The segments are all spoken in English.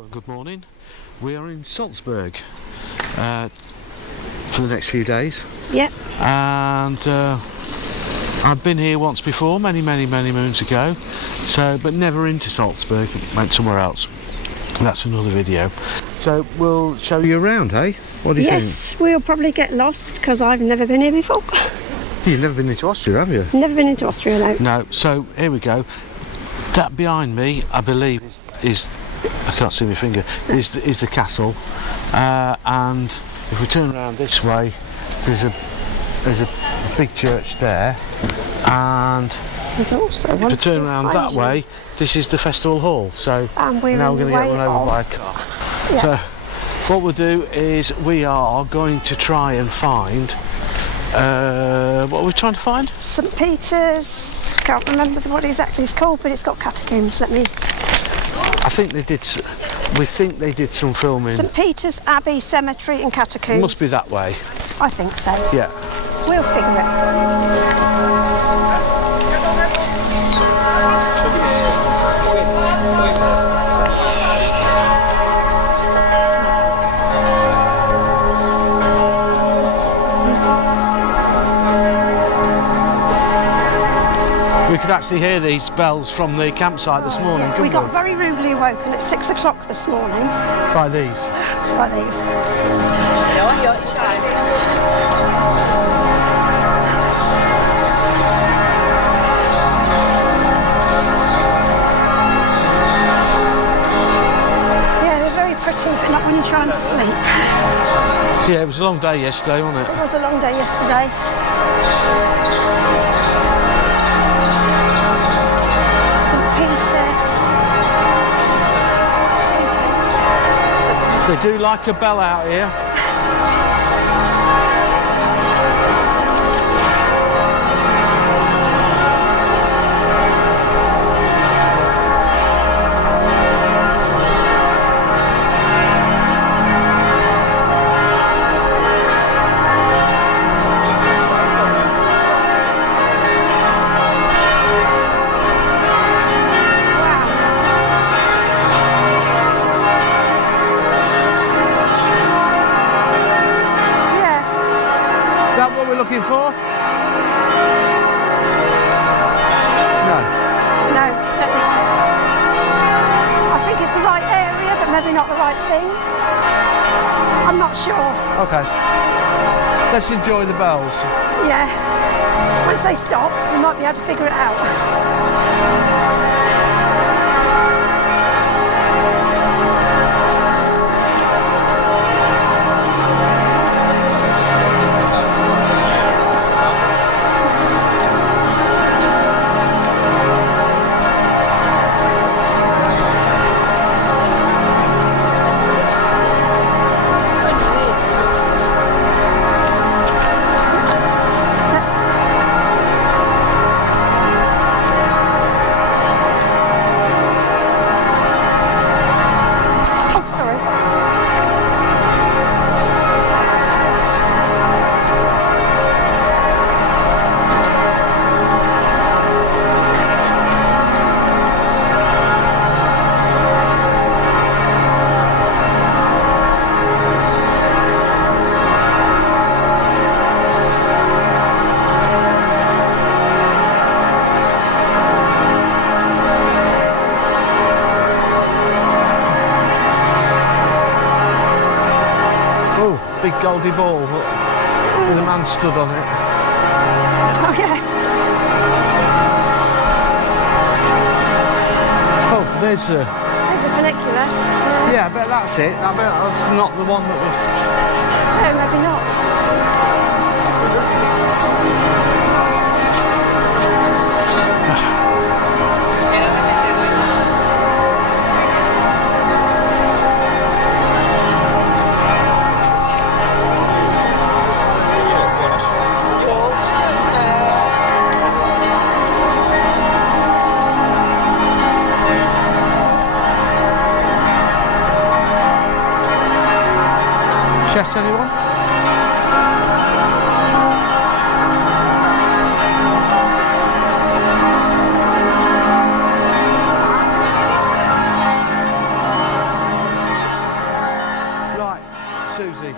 Hello and good morning. We are in Salzburg for the next few days. Yep. And I've been here once before, many moons ago. But never into Salzburg. Went somewhere else. That's another video. So we'll show you around, eh? What do you think? Yes, we'll probably get lost because I've never been here before. You've never been into Austria, have you? Never been into Austria, no. No. So here we go. That behind me, I believe, is I can't see my finger. Is the castle, and if we turn around this way, there's a big church there, and there's also if we turn around that way, this is the festival hall. So and we're now we're going to get run over by a off. car. Yeah. So what we'll do is we are going to try and find. What are we trying to find? St Peter's. Can't remember what exactly it's called, but it's got catacombs. I think they did. We think they did some filming. St Peter's Abbey Cemetery and catacombs. Must be that way. I think so. Yeah. We'll figure it. We could actually hear these bells from the campsite this morning, couldn't we? We got very rudely awoken at 6 o'clock this morning. By these? By these. Yeah, they're very pretty, but not when you're trying to sleep. Yeah, it was a long day yesterday, wasn't it? It was a long day yesterday. They do like a bell out here. Looking for? No. No, don't think so. I think it's the right area, but maybe not the right thing. I'm not sure. Okay. Let's enjoy the bells. Yeah. Once they stop, we might be able to figure it out. Big goldy ball with a man stood on it. Oh yeah. Oh, there's a funicular. Yeah, I bet that's it. I bet that's not the one that was. No, maybe not. Chess, anyone? Susie.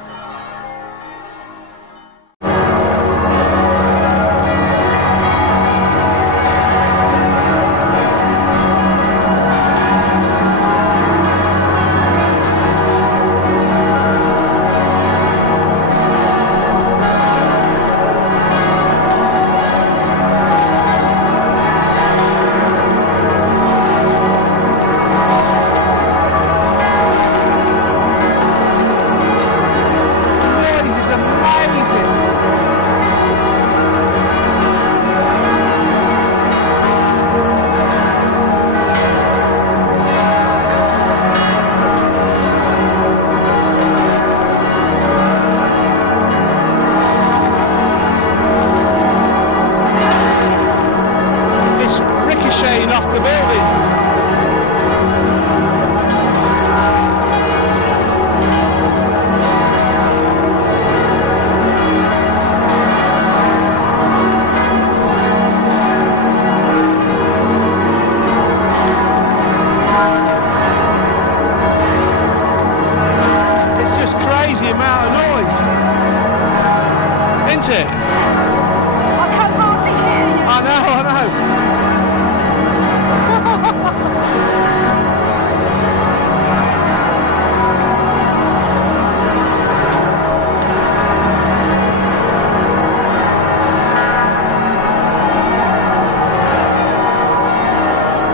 Off the buildings. It's just crazy amount of noise, isn't it? I can hardly hear you. I know.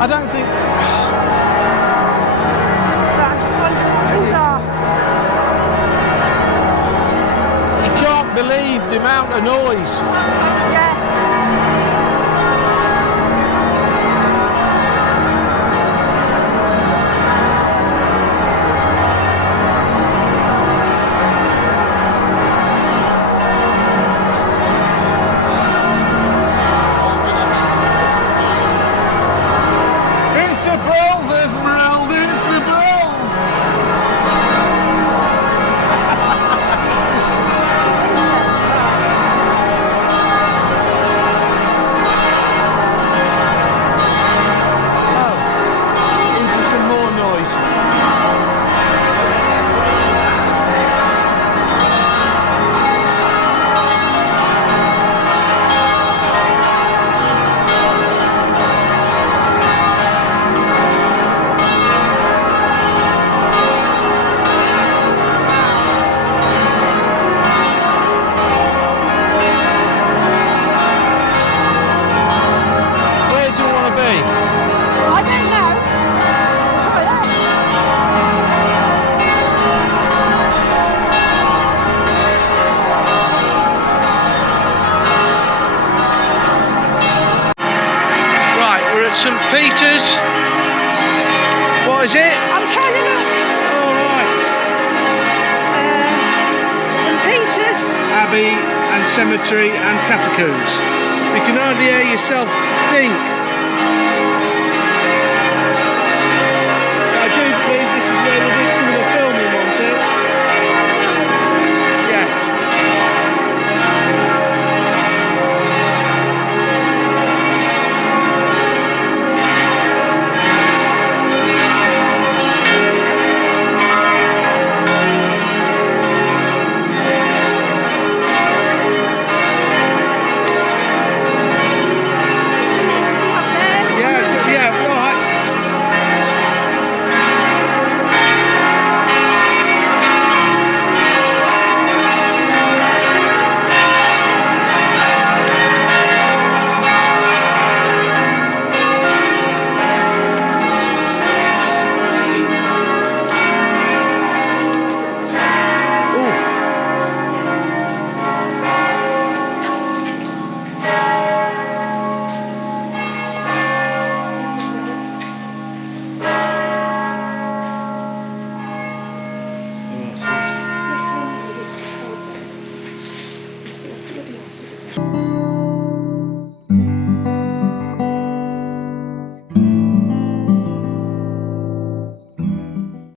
I don't think. So I'm just wondering what things are. You can't believe the amount of noise. Yeah. St Peter's. What is it? I'm trying to look. All right. St Peter's. Abbey and cemetery and catacombs. You can hardly hear yourself think. I do believe this is where they did some of the filming, wasn't it? Yes. Yes,